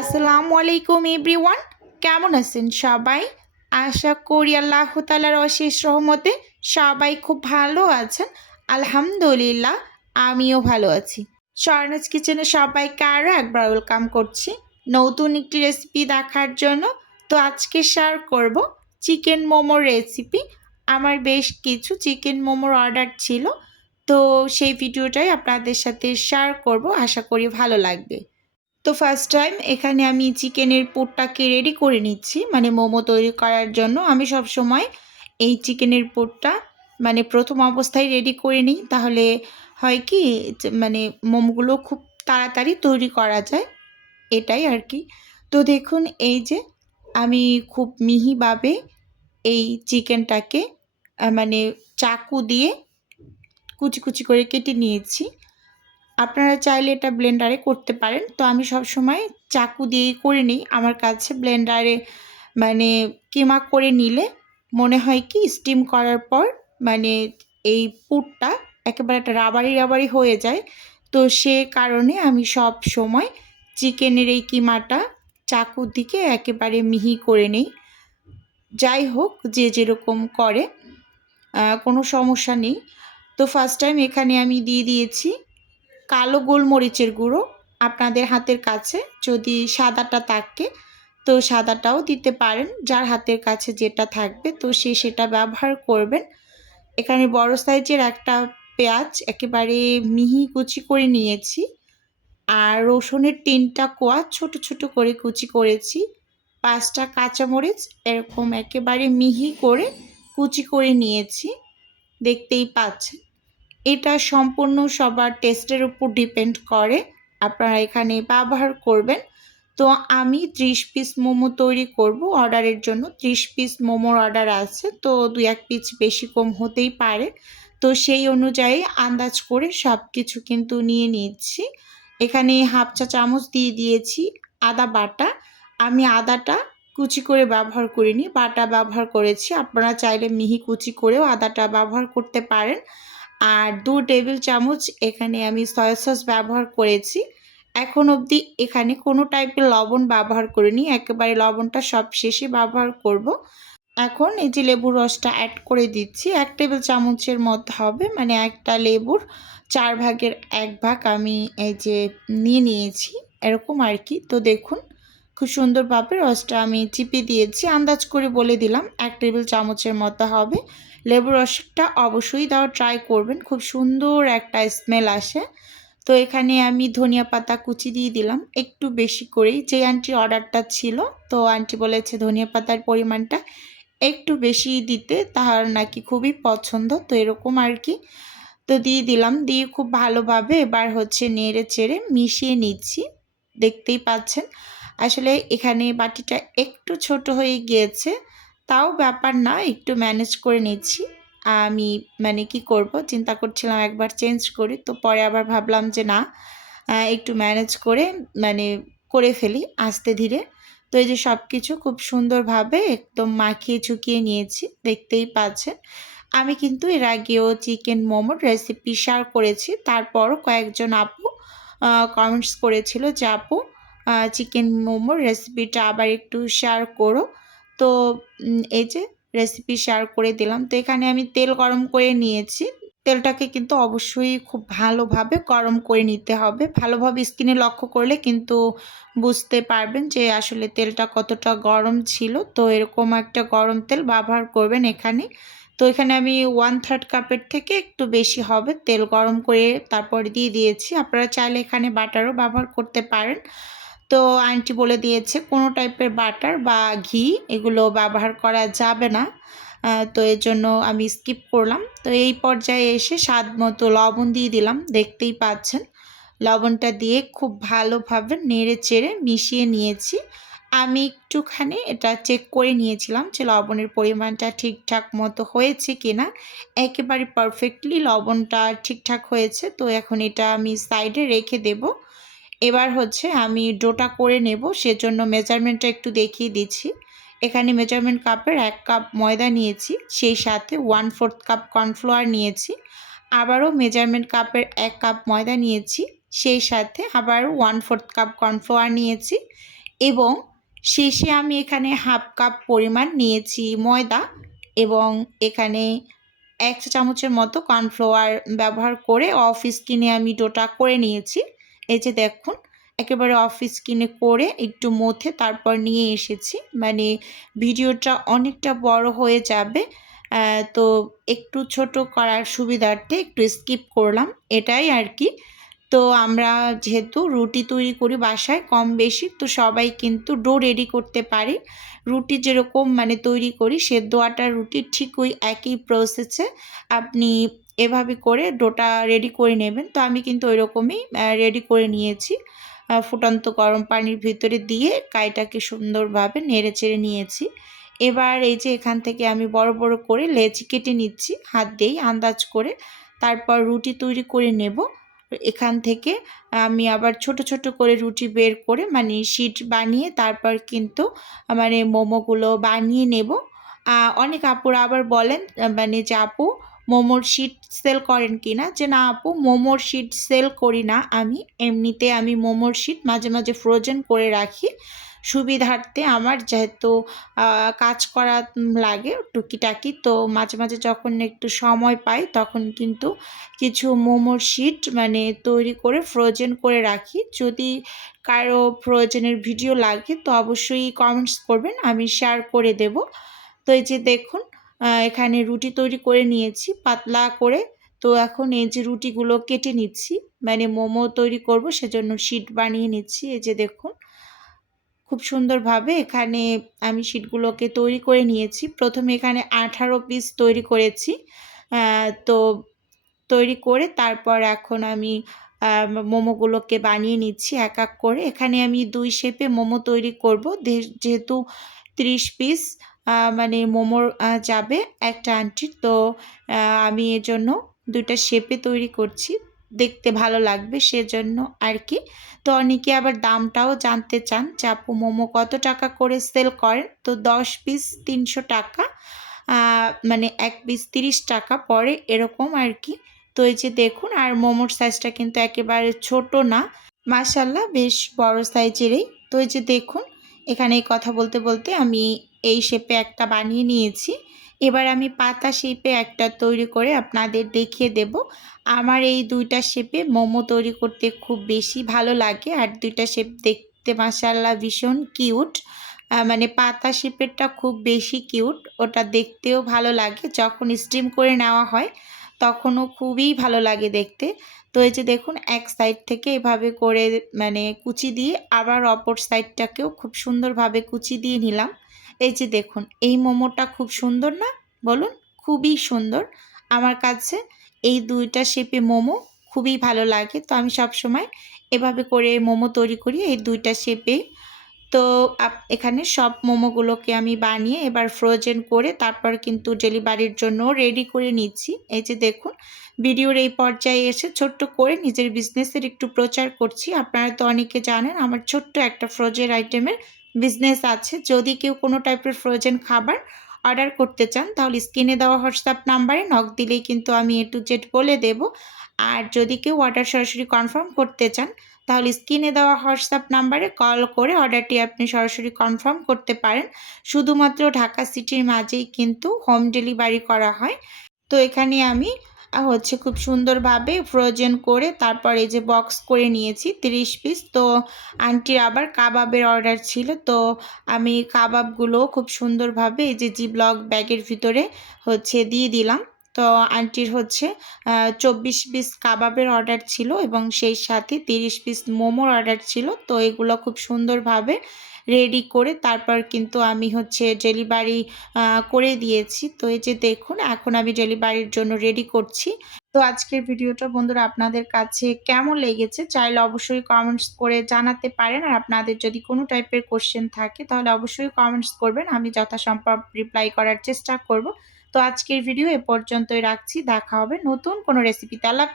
আসসালামু আলাইকুম এভরিওয়ান। কেমন আছেন সবাই? আশা করি আল্লাহ তালার অশেষ রহমতে সবাই খুব ভালো আছেন। আলহামদুলিল্লাহ, আমিও ভালো আছি। স্বর্ণাজ কিচেনে সবাইকে আরও একবার ওয়েলকাম করছি। নতুন একটি রেসিপি দেখার জন্য তো আজকে শেয়ার করব চিকেন মোমোর রেসিপি আমার বেশ কিছু চিকেন মোমোর অর্ডার ছিল। তো সেই ভিডিওটাই আপনাদের সাথে শেয়ার করব। আশা করি ভালো লাগবে। তো ফার্স্ট টাইম এখানে আমি চিকেনের পুরটাকে রেডি করে নিচ্ছি। মানে মোমো তৈরি করার জন্য আমি সব সময় এই চিকেনের পুরটা মানে প্রথম অবস্থায় রেডি করে নিই। তাহলে হয় কি মানে মোমোগুলো খুব তাড়াতাড়ি তৈরি করা যায়, এটাই আর কি। তো দেখুন, এই যে আমি খুব মিহিভাবে এই চিকেনটাকে মানে চাকু দিয়ে কুচি কুচি করে কেটে নিয়েছি। আপনারা চাইলে এটা ব্লেন্ডারে করতে পারেন। তো আমি সব সময় চাকু দিয়েই করে নিই। আমার কাছে ব্লেন্ডারে মানে কিমা করে নিলে মনে হয় কি স্টিম করার পর মানে এই পুরটা একেবারে একটা রাবারি রাবারি হয়ে যায়। তো সে কারণে আমি সব সময় চিকেনের এই কিমাটা চাকুর দিকে একেবারে মিহি করে নিই। যাই হোক, যে যেরকম করে কোনো সমস্যা নেই। তো ফার্স্ট টাইম এখানে আমি দিয়ে দিয়েছি। কালো গোলমরিচের গুঁড়ো আপনাদের হাতের কাছে, যদি সাদাটা থাকে তো সাদাটাও দিতে পারেন। যার হাতের কাছে যেটা থাকবে তো সে সেটা ব্যবহার করবেন। এখানে বড় সাইজের একটা পেঁয়াজ একেবারে মিহি কুচি করে নিয়েছি আর রসুনের তিনটা কোয়া ছোট ছোট করে কুচি করেছি। পাঁচটা কাঁচামরিচ এরকম একেবারে মিহি করে কুচি করে নিয়েছি। দেখতেই পাচ্ছেন। এটা সম্পূর্ণ সবার টেস্টের উপর ডিপেন্ড করে। আপনারা এখানে ব্যবহার করবেন। তো আমি ত্রিশ পিস মোমো তৈরি করব। অর্ডারের জন্য ত্রিশ পিস মোমোর অর্ডার আছে। তো দুই এক পিস বেশি কম হতেই পারে। তো সেই অনুযায়ী আন্দাজ করে সব কিছু কিন্তু নিয়ে নিচ্ছি। এখানে হাফ চা চামচ দিয়ে দিয়েছি আদা বাটা। আমি আদাটা কুচি করে ব্যবহার করিনি, বাটা ব্যবহার করেছি। আপনারা চাইলে মিহি কুচি করেও আদাটা ব্যবহার করতে পারেন। আর দু টেবিল চামচ এখানে আমি সয়া সস ব্যবহার করেছি। এখন অবধি এখানে কোনো টাইপের লবণ ব্যবহার করিনি, একেবারে লবণটা সব শেষে ব্যবহার করব। এখন এই যে লেবুর রসটা অ্যাড করে দিচ্ছি, এক টেবিল চামচের মধ্যে হবে মানে একটা লেবুর চার ভাগের এক ভাগ আমি এই যে নিয়ে নিয়েছি, এরকম আর কি। তো দেখুন, খুব সুন্দরভাবে রসটা আমি চিপে দিয়েছি। আন্দাজ করে বলে দিলাম, এক টেবিল চামচের মতো হবে। লেবুর রসটা অবশ্যই দেওয়া ট্রাই করবেন। খুব সুন্দর একটা স্মেল আসে। তো এখানে আমি ধনিয়া পাতা কুচি দিয়ে দিলাম। একটু বেশি করেই। যে আন্টির অর্ডারটা ছিল, তো আন্টি বলেছে ধনিয়া পাতার পরিমাণটা একটু বেশি দিতে। তাহার নাকি খুবই পছন্দ, তো এরকম আর কি। তো দিয়ে দিলাম। দিয়ে খুব ভালোভাবে এবার হচ্ছে নেড়ে চেড়ে মিশিয়ে নিচ্ছি। দেখতেই পাচ্ছেন। আসলে এখানে বাটিটা একটু ছোট হয়ে গিয়েছে। তাও ব্যাপার না, একটু ম্যানেজ করে নিচ্ছি। আমি মানে কি করব, চিন্তা করছিলাম একবার চেঞ্জ করি, তো পরে আবার ভাবলাম যে না একটু ম্যানেজ করে মানে করে ফেলি আস্তে ধীরে। তো এই যে সব কিছু খুব সুন্দরভাবে একদম মাখিয়ে চুকিয়ে নিয়েছি, দেখতেই পাচ্ছেন। আমি কিন্তু এর আগেও চিকেন মোমোর রেসিপি শেয়ার করেছি, তারপরও কয়েকজন আপু কমেন্টস করেছিল যে, আপু চিকেন মোমোর রেসিপিটা আবার একটু শেয়ার করো। তো এই যে রেসিপি শেয়ার করে দিলাম। তো এখানে আমি তেল গরম করে নিয়েছি। তেলটাকে কিন্তু অবশ্যই খুব ভালোভাবে গরম করে নিতে হবে। ভালোভাবে স্কিনে লক্ষ্য করলে কিন্তু বুঝতে পারবেন যে আসলে তেলটা কতটা গরম ছিল। তো এরকম একটা গরম তেল ব্যবহার করবেন এখানে। তো এখানে আমি ওয়ান থার্ড কাপের থেকে একটু বেশি হবে তেল গরম করে তারপর দিয়ে দিয়েছি। আপনারা চাইলে এখানে বাটারও ব্যবহার করতে পারেন। তো আন্টি বলে দিয়েছে কোনো টাইপের বাটার বা ঘি এগুলো ব্যবহার করা যাবে না। তো এর জন্য আমি স্কিপ করলাম। তো এই পর্যায়ে এসে স্বাদ মতো লবণ দিয়ে দিলাম, দেখতেই পাচ্ছেন। লবণটা দিয়ে খুব ভালোভাবে নেড়ে চেড়ে মিশিয়ে নিয়েছি। আমি একটুখানি এটা চেক করে নিয়েছিলাম যে লবণের পরিমাণটা ঠিকঠাক মতো হয়েছে কিনা। একেবারে পারফেক্টলি লবণটা ঠিকঠাক হয়েছে। তো এখন এটা আমি সাইডে রেখে দেবো। এবার হচ্ছে আমি ডোটা করে নেব, সেজন্য মেজারমেন্টটা একটু দেখিয়ে দিচ্ছি। এখানে মেজারমেন্ট কাপের এক কাপ ময়দা নিয়েছি, সেই সাথে ওয়ান ফোর্থ কাপ কর্নফ্লাওয়ার নিয়েছি। আবারও মেজারমেন্ট কাপের এক কাপ ময়দা নিয়েছি, সেই সাথে আবার ওয়ান ফোর্থ কাপ কর্নফ্লাওয়ার নিয়েছি এবং শেষে আমি এখানে হাফ কাপ পরিমাণ নিয়েছি ময়দা এবং এখানে এক চামচের মতো কর্নফ্লাওয়ার ব্যবহার করে অফিস কিনে আমি ডোটা করে নিয়েছি। এই যে দেখুন, একেবারে অফিস কিনে করে একটু মথে তারপর নিয়ে এসেছি। মানে ভিডিওটা অনেকটা বড় হয়ে যাবে। তো একটু ছোট করার সুবিধার্থে একটু স্কিপ করলাম এটাই আর কি। তো আমরা যেহেতু রুটি তৈরি করি বাসায় কম বেশি, তো সবাই কিন্তু ডো রেডি করতে পারি। রুটি যেরকম মানে তৈরি করি সেদ্ধ আটার রুটি ঠিক ওই একই প্রসেসে আপনি এভাবে করে ডোটা রেডি করে নেবেন। তো আমি কিন্তু ওই রকমই রেডি করে নিয়েছি। ফুটন্ত গরম পানির ভিতরে দিয়ে কাইটাকে সুন্দরভাবে নেড়ে চেড়ে নিয়েছি। এবার এই যে এখান থেকে আমি বড় বড় করে লেচি কেটে নিচ্ছি, হাত দিয়েই আন্দাজ করে তারপর রুটি তৈরি করে নেব। এখান থেকে আমি আবার ছোট ছোট করে রুটি বের করে মানে শিট বানিয়ে তারপর কিন্তু মানে মোমোগুলো বানিয়ে নেব। অনেক আপুরা আবার বলেন মানে যে, আপু মোমোর শিট সেল করেন কি না যে না আপু, মোমোর শিট সেল করি না আমি, এমনিতে আমি মোমোর শিট মাঝে মাঝে ফ্রোজেন করে রাখি। সুবিধার্থে আমার যেহেতু কাজ করা লাগে টুকিটাকি, তো মাঝে মাঝে যখন একটু সময় পাই তখন কিন্তু কিছু মোমোর শিট মানে তৈরি করে ফ্রোজেন করে রাখি। যদি কারও ফ্রোজেনের ভিডিও লাগে তো অবশ্যই কমেন্টস করবেন, আমি শেয়ার করে দেব। তো এই যে দেখুন এখানে রুটি তৈরি করে নিয়েছি, পাতলা করে। তো এখন এই যে রুটিগুলো কেটে নিচ্ছি মানে মোমো তৈরি করব, সেজন্য শিট বানিয়ে নিচ্ছি, এই যে দেখুন। খুব সুন্দরভাবে এখানে আমি শিটগুলোকে তৈরি করে নিয়েছি। প্রথমে এখানে আঠারো পিস তৈরি করেছি তো তৈরি করে তারপর এখন আমি মোমোগুলোকে বানিয়ে নিচ্ছি এক এক করে। এখানে আমি দুই শেপে মোমো তৈরি করব যেহেতু ত্রিশ পিস মানে মোমোর যাবে একটা আন্টির। তো আমি এর জন্য দুইটা শেপে তৈরি করছি। দেখতে ভালো লাগবে সেজন্য আর কি। তো অনেকে আবার দামটাও জানতে চান আপু, মোমো কত টাকা করে সেল করেন? তো দশ পিস তিনশো টাকা মানে এক পিস তিরিশ টাকা পড়ে এরকম আর কি। তো এই যে দেখুন, আর মোমোর সাইজটা কিন্তু একেবারে ছোট না। মাশাল্লাহ বেশ বড় সাইজেরই তো এই যে দেখুন এখানে কথা বলতে বলতে আমি এই শেপে একটা বানিয়ে নিয়েছি। এবার আমি পাতা শেপে একটা তৈরি করে আপনাদের দেখিয়ে দেব। আমার এই দুইটা শেপে মোমো তৈরি করতে খুব বেশি ভালো লাগে। আর দুইটা শেপ দেখতে মাশাল্লাহ ভীষণ কিউট মানে পাতা শেপেরটা খুব বেশি কিউট ওটা দেখতেও ভালো লাগে। যখন স্টিম করে নেওয়া হয় তখনও খুবই ভালো লাগে দেখতে। তো এই যে দেখুন, এক সাইড থেকে এভাবে করে মানে কুচি দিয়ে আবার অপর সাইডটাকেও খুব সুন্দরভাবে কুচি দিয়ে নিলাম। এই যে দেখুন, এই মোমোটা খুব সুন্দর না? বলুন, খুবই সুন্দর। আমার কাছে এই দুইটা শেপে মোমো খুবই ভালো লাগে। তো আমি সব সময় এভাবে করে মোমো তৈরি করি, এই দুইটা শেপে তো এখানে সব মোমোগুলোকে আমি বানিয়ে এবার ফ্রোজেন করে তারপর কিন্তু ডেলিভারির জন্য রেডি করে নিচ্ছি। এই যে দেখুন, ভিডিওর এই পর্যায়ে এসে ছোট্ট করে নিজের বিজনেসের একটু প্রচার করছি। আপনারা তো অনেকে জানেন, আমার ছোট্ট একটা ফ্রোজেন আইটেমের বিজনেস আছে। যদি কেউ কোনো টাইপের ফ্রোজেন খাবার অর্ডার করতে চান, তাহলে স্ক্রিনে দেওয়া হোয়াটসঅ্যাপ নাম্বারে নক দিলেই কিন্তু আমি এ টু জেড বলে দেব। আর যদি কেউ অর্ডার সরাসরি কনফার্ম করতে চান তাহলে স্ক্রিনে দেওয়া হোয়াটসঅ্যাপ নাম্বারে কল করে অর্ডারটি আপনি সরাসরি কনফার্ম করতে পারেন। শুধুমাত্র ঢাকা সিটির মাঝেই কিন্তু হোম ডেলিভারি করা হয়। তো এখানে আমি হচ্ছে খুব সুন্দরভাবে ফ্রোজেন করে তারপর এই যে বক্স করে নিয়েছি তিরিশ পিস। তো আন্টির আবার কাবাবের অর্ডার ছিল। তো আমি কাবাবগুলো খুব সুন্দরভাবে এই যে জি ব্লক ব্যাগের ভিতরে হচ্ছে দিয়ে দিলাম। তো আন্টির হচ্ছে চব্বিশ পিস কাবাবের অর্ডার ছিল এবং সেই সাথে তিরিশ পিস মোমোর অর্ডার ছিল। তো এগুলো খুব সুন্দরভাবে রেডি করে তারপর কিন্তু আমি হচ্ছে ডেলিভারি করে দিয়েছি। তো এই যে দেখুন, এখন আমি ডেলিভারির জন্য রেডি করছি। তো আজকের ভিডিওটা বন্ধুরা আপনাদের কাছে কেমন লেগেছে? চাইলে অবশ্যই কমেন্টস করে জানাতে পারেন। আর আপনাদের যদি কোনো টাইপের কোশ্চেন থাকে, তাহলে অবশ্যই কমেন্টস করবেন। আমি যথাসম্ভব রিপ্লাই করার চেষ্টা করব। তো আজকের ভিডিও এ পর্যন্তই রাখছি। দেখা হবে নতুন কোনো রেসিপিতে আল্লাহ